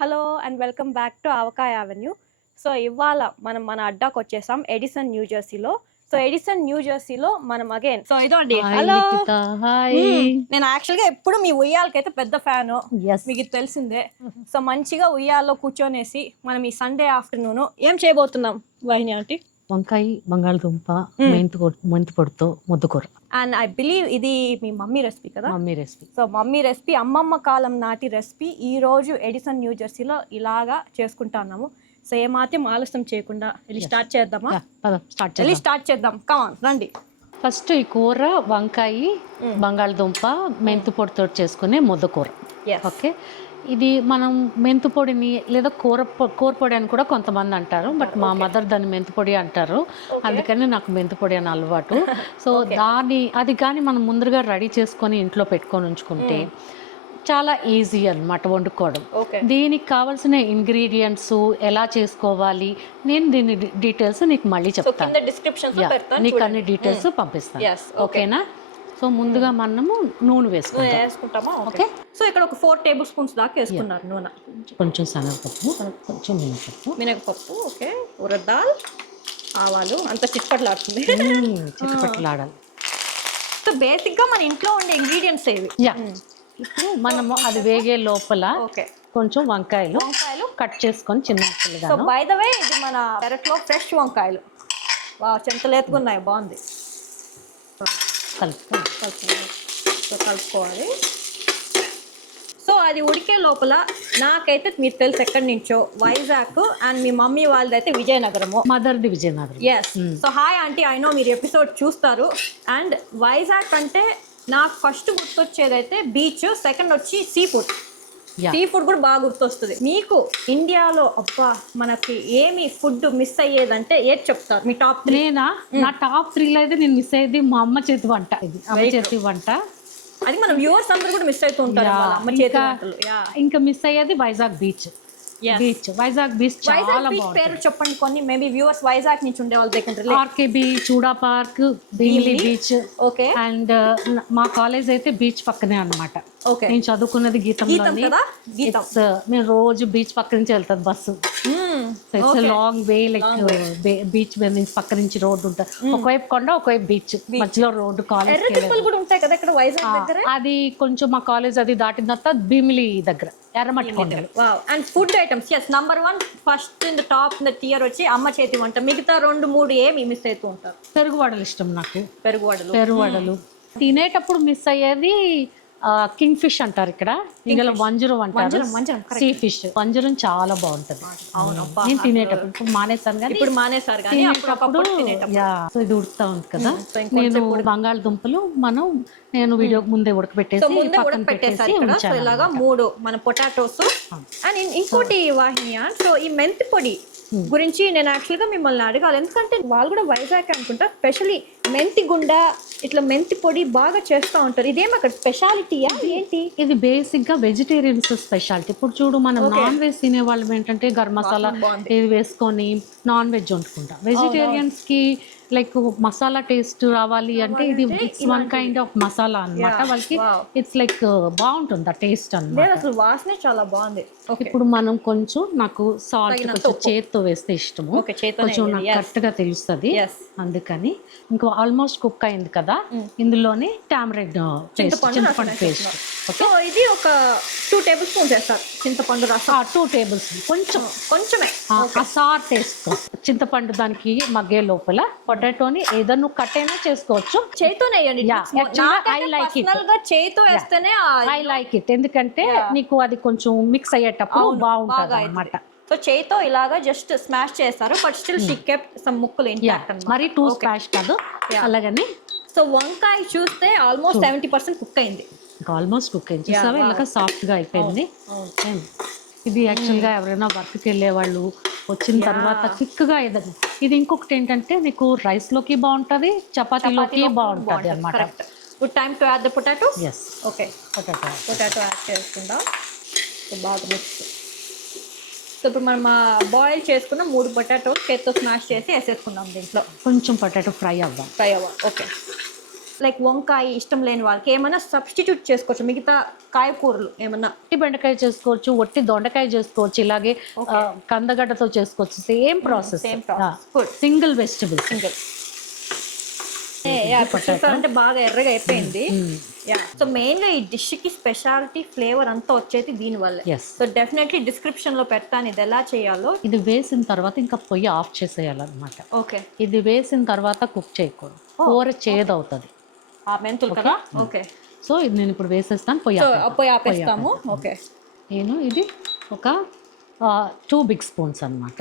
Hello and welcome back to Avakaya avenue. So ఇవాళ మనం మన అడ్డాకి వచ్చేసాం ఎడిసన్ న్యూ జెర్సీలో. సో ఎడిసన్ న్యూ జెర్సీలో మనం అగైన్ సో ఇదో అండి. హలో, నేను యాక్చువల్గా ఎప్పుడు మీ ఉయ్యాలకైతే పెద్ద ఫ్యాను, మీకు ఇది తెలిసిందే. సో మంచిగా ఉయ్యాల్లో కూర్చొనేసి మనం ఈ సండే ఆఫ్టర్నూన్ ఏం చేయబోతున్నాం వాహిని ఆంటీ? వంకాయ, బంగాళదుంప, మెంతి పొడితో ముద్దకూర. అండ్ ఐ బిలీవ్ ఇది మీ మమ్మీ రెసిపీ కదా? Mummy recipe. So mummy recipe, అమ్మమ్మ కాలం నాటి రెసిపీ ఈ రోజు ఎడిసన్ న్యూ జెర్సీలో ఇలాగా చేసుకుంటున్నాము. సో ఏమాత్రం ఆలస్యం చేయకుండా వెళ్ళి స్టార్ట్ చేద్దామా? స్టార్ట్ చేద్దాం. కమాన్ రండి. ఫస్ట్ ఈ కూర వంకాయ, బంగాళదుంప, మెంతి పొడితో చేసుకునే ముద్దకూర. ఓకే, ఇది మనం మెంతి పొడిని లేదా కూర పొడి అని కూడా కొంతమంది అంటారు, బట్ మా మదర్ దాన్ని మెంతి పొడి అంటారు, అందుకని నాకు మెంతి పొడి అని అలవాటు. సో అది కానీ మనం ముందుగా రెడీ చేసుకొని ఇంట్లో పెట్టుకొని ఉంచుకుంటే చాలా ఈజీ అన్నమాట వండుకోవడం. దీనికి కావాల్సిన ఇంగ్రీడియంట్స్ ఎలా చేసుకోవాలి నేను దీని డీటెయిల్స్ నీకు మళ్ళీ చెప్తాను, నీకు అన్ని డీటెయిల్స్ పంపిస్తాను. ఓకేనా? సో ముందుగా మనము నూనె వేసుకుంటాము. ఓకే, సో ఇక్కడ ఒక 4 టేబుల్ స్పూన్స్ దాకా వేసుకున్నారు నూనె. కొంచెం శనగపప్పు, కొంచెం మినపప్పు, ఓకే, ఉరదాల్, ఆవాలు, అంత చిట్పట్లాడుతుంది. చిట్పట్లాడాలి. సో బేసిక్గా మన ఇంట్లో ఉండే ఇంగ్రీడియంట్స్ ఏవి? ఇప్పుడు మనము అది వేగే లోపల కొంచెం వంకాయలు కట్ చేసుకొని చిన్న ముక్కలుగా. సో బై ద వే ఇది మన పెరట్లో ఫ్రెష్ వంకాయలు. చెంతలేతుకున్నాయి, బాగుంది. కలుపుకోవాలి. సో అది ఉడికే లోపల నాకైతే మీరు తెలుసు ఎక్కడి నుంచో వైజాగ్, అండ్ మీ మమ్మీ వాళ్ళదైతే విజయనగరము, మదర్ది Vizianagaram. Yes. So hi aunty, I know మీరు ఎపిసోడ్ చూస్తారు. అండ్ వైజాగ్ అంటే నాకు ఫస్ట్ గుర్తొచ్చేదైతే బీచ్, సెకండ్ వచ్చి సీ ఫుడ్. సీ ఫుడ్ కూడా బాగా గుర్తొస్తుంది. మీకు ఇండియాలో అబ్బా మనకి ఏమి ఫుడ్ మిస్ అయ్యేదంటే ఏది చెప్తారు మీ టాప్ 3? నా టాప్ 3లో అయితే నేను మిస్ అయ్యేది మా అమ్మ చేతి వంట. ఇది అమ్మ చేతి వంట, అది మన వ్యూవర్స్ అందరూ కూడా మిస్ అవుతూ ఉంటారు అమ్మ చేతి వంటలు. ఇంకా మిస్ అయ్యేది వైజాగ్ బీచ్. వైజాగ్ బీచ్ చాలా బాగుంది. పేరు చెప్పండి కొన్ని, మేబీ వ్యూవర్స్ వైజాగ్ నుంచి ఉండే వాళ్ళ దగ్గర. ఆర్కేబీ, చూడా park, Bheemili beach. Okay, and మా కాలేజ్ అయితే బీచ్ పక్కనే అన్నమాట. నేను చదువుకున్నది గీతంలోని. మేము రోజు బీచ్ పక్క నుంచి వెళ్తాం bus. It's long way, like beach నుంచి పక్క నుంచి రోడ్డు ఉంటుంది. ఒకవైపు కొండ, ఒకవైపు బీచ్, మధ్యలో రోడ్డు. కాలేజ్ అది కొంచెం మా కాలేజ్ అది దాటిన తర్వాత భీమిలి దగ్గర ఎర్రమట్టి కొండలు. And food items, yes, number 1 first in the top in the tier వచ్చి అమ్మ చేతి వంట. మిగతా 2-3 ఏమి మిస్ అవుతూ ఉంటారు? పెరుగు వడలు ఇష్టం నాకు. పెరుగు వడలు తినేటప్పుడు మిస్ అయ్యేది కింగ్ ఫిష్ అంటారు ఇక్కడ, ఇందులో వంజరం అంటారు, సీ ఫిష్. వంజరం చాలా బాగుంటది. నేను తినేటప్పుడు మానేసాను కానీ ఇప్పుడు మానేసారు కానీ సో ఇది ఉడుకుతా ఉంది కదా. నేను బంగాళదుంపలు నేను వీడియో ముందే ఉడకబెట్టేసి ఇలాగా 3 మన పొటాటోస్. అండ్ ఇంకోటి వాహినియా, సో ఈ మెంతి పొడి గురించి నేను యాక్చువల్గా మిమ్మల్ని అడగాలి, ఎందుకంటే వాళ్ళు కూడా వైజాగ్ అనుకుంటా స్పెషల్లీ మెంతి గుండ ఇట్లా మెంతి పొడి బాగా చేస్తూ ఉంటారు. ఇదేం అక్కడ స్పెషాలిటీయా ఏంటి? ఇది బేసిక్ గా వెజిటేరియన్స్ స్పెషాలిటీ. ఇప్పుడు చూడు, మనం నాన్ వెజ్ తినే వాళ్ళం ఏంటంటే గరం మసాలా ఇది వేసుకొని నాన్ వెజ్ వండుకుంటాం. వెజిటేరియన్స్ కి లైక్ మసాలా టేస్ట్ రావాలి అంటే ఇది it's one kind of masala అన్నమాట. వాళ్ళకి ఇట్స్ లైక్ బాగుంటుంది ఆ టేస్ట్ అన్నమాట. అసలు వాసనే చాలా బాగుంది. ఇప్పుడు మనం కొంచెం నాకు సాల్ట్ కొంచెం చేత్తో వేస్తే ఇష్టము, కొంచెం నాకు కరెక్ట్ గా తెలుస్తుంది, అందుకని. ఇంకా ఆల్మోస్ట్ కుక్ అయింది కదా, ఇందులోనే టామరిన్ చింతపండు పేస్ట్. సో ఇది ఒక 2 టేబుల్ స్పూన్స్ వేస్తారు చింతపండు రసం. 2 టేబుల్ స్పూన్, కొంచెమే సార్ టేస్ట్. చింతపండు దానికి మగ్గే లోపల పొటాటోని ఏదో నువ్వు కట్ అయినా చేసుకోవచ్చు, చేతితోనే ఐ లైక్ ఇట్, ఎందుకంటే నీకు అది కొంచెం మిక్స్ అయ్యేటప్పుడు బాగుంటుంది అన్నమాట. సో చేయితో ఇలాగా జస్ట్ స్మాష్ చేస్తారు, but still she kept some ముక్కలు ఇంటాక్ట్ అన్నమాట. మరి టూ స్మాష్ కాదు అలాగని. సో వంకాయ చూస్తే ఆల్మోస్ట్ 70% కుక్ అయింది. ఆల్మోస్ట్ కుక్ అయింది, చూసావా ఇలాగ సాఫ్ట్ గా అయిపోయింది. ఇది యాక్చువల్గా ఎవరైనా వర్క్కి వెళ్ళే వాళ్ళు వచ్చిన తర్వాత క్విక్గా ఇది ఇంకొకటి ఏంటంటే నీకు రైస్ లోకి బాగుంటుంది, చపాతీలోకి బాగుంటుంది అన్నమాట. Good time to add the potato. Yes, okay, potato add చేసుకుందాం. బాగా మిక్స్. సో ఇప్పుడు మనం బాయిల్ చేసుకున్న 3 పొటాటో చేత్తో స్మాష్ చేసి వేసేసుకుందాం దీంట్లో. కొంచెం పొటాటో ఫ్రై అవ్వాలి. ఓకే. లైక్ వంకాయ ఇష్టం లేని వాళ్ళకి ఏమైనా సబ్స్టిట్యూట్ చేసుకోవచ్చు మిగతా కాయకూరలు ఏమన్నా? ఒట్టి బెండకాయ చేసుకోవచ్చు, ఒట్టి దొండకాయ చేసుకోవచ్చు, ఇలాగే కందగడ్డతో చేసుకోవచ్చు. Same process, same process. Single vegetable. అంటే బాగా ఎర్రగా అయిపోయింది. సో మెయిన్ గా ఈ డిష్ కి స్పెషాలిటీ ఫ్లేవర్ అంతా వచ్చేది దీని వల్ల. సో డెఫినెట్లీ డిస్క్రిప్షన్ లో పెడతాను ఇది ఎలా చేయాలో. ఇది వేసిన తర్వాత ఇంకా పొయ్యి ఆఫ్ చేసేయాలన్నమాట. ఓకే. ఇది వేసిన తర్వాత కుక్ చేయకూడదు, కూర చేదవుతుంది. మెంతులు కదా. ఓకే. సో ఇది నేను ఇప్పుడు వేసేస్తాను, పొయ్యి ఆపేస్తాము. ఓకే. నేను ఇది ఒక 2 big spoons అన్నమాట.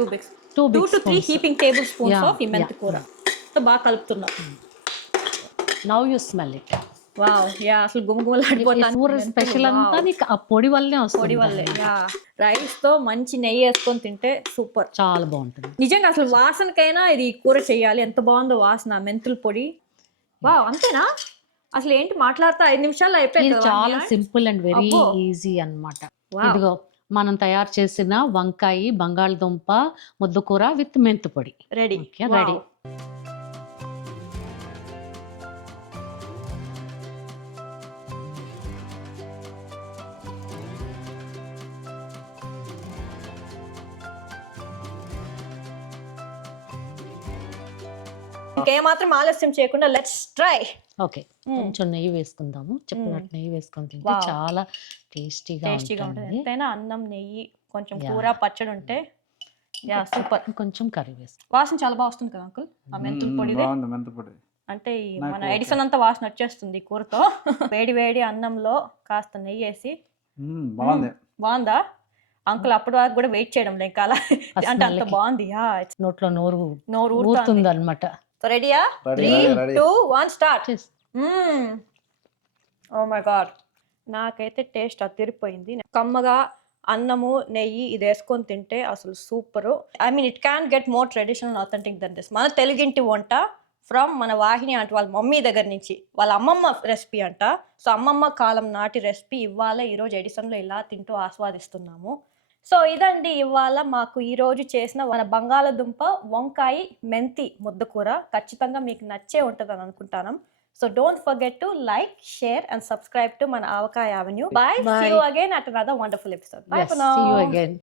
2 to 3 heaping tablespoons of ఈ మెంతి కూర. సో బాగా కలుపుతున్నాం. Now you smell it. Wow, yeah, అసలు గుమగుమలాడిపోతాను. కూర స్పెషల్ అంతా నీకు ఆ పొడి వల్లే వస్తుంది. పొడి వల్లే. యా, రైస్ తో మంచి నెయ్యి వేసుకొని తింటే సూపర్, చాలా బాగుంటుంది నిజంగా. అసలు వాసనకైనా ఇది కూర చేయాలి. ఎంత బాగుందో వాసన, మెంతుల పొడి. వావ్, అంతేనా? అసలు ఏంటి మాట్లాడతా 5 నిమిషాల్లో అయిపోయింది. చాలా సింపుల్ అండ్ వెరీ ఈజీ అన్నమాట. ఇదిగో మనం తయారు చేసిన వంకాయ బంగాళదుంప ముద్దకూర విత్ మెంతు పొడి రెడీ. రెడీ. ఇంకేమాత్రం ఆలస్యం చేయకుండా లెట్స్ ట్రై. ఓకే, కొంచెం నెయ్యి వేసుకుందాము. చెప్పినట్టు నెయ్యి వేసుకొని తింటే చాలా టేస్టీగా ఉంటుంది. ఎంతైనా అన్నం, నెయ్యి, కొంచెం కూర, పచ్చడి ఉంటే యా సూపర్. కొంచెం కర్రీ వేసుకుంటాం. వాసన చాలా బాగా వస్తుంది కదా అంకుల్, ఆ మెంతుల పొడి. అంటే మన ఎడిసన్ అంతా వాసన వచ్చేస్తుంది కూరతో. వేడి వేడి అన్నంలో కాస్త నెయ్యి వేసి. బాగుందా అంకుల్? అప్పటి వరకు కూడా వెయిట్ చేయడం లేక అలా అంటే అంత బాగుంది. నోట్లో నోరు ఊరుతుంది అనమాట. సో రెడీయా? 3, 2, 1 స్టార్ట్. ఓ మై గాడ్, నాకైతే టేస్ట్ అదిరిపోయింది. కమ్మగా అన్నము, నెయ్యి ఇది వేసుకొని తింటే అసలు super. I mean it can get more traditional authentic then this. మన తెలుగింటి వంట ఫ్రమ్ మన వాహిని అంటే వాళ్ళ మమ్మీ దగ్గర నుంచి, వాళ్ళ అమ్మమ్మ రెసిపీ అంట. సో అమ్మమ్మ కాలం నాటి రెసిపీ ఇవాళ ఈరోజు ఎడిసన్లో ఇలా తింటూ ఆస్వాదిస్తున్నాము. సో ఇదండి ఇవాళ మాకు ఈరోజు చేసిన మన బంగాళదుంప వంకాయ మెంతి ముద్దకూర. ఖచ్చితంగా మీకు నచ్చే ఉంటుందని అనుకుంటాను. So don't forget to like, share and subscribe to Mana Avakaya Avenue. Bye. See you again at another wonderful episode. Bye for now. See you again.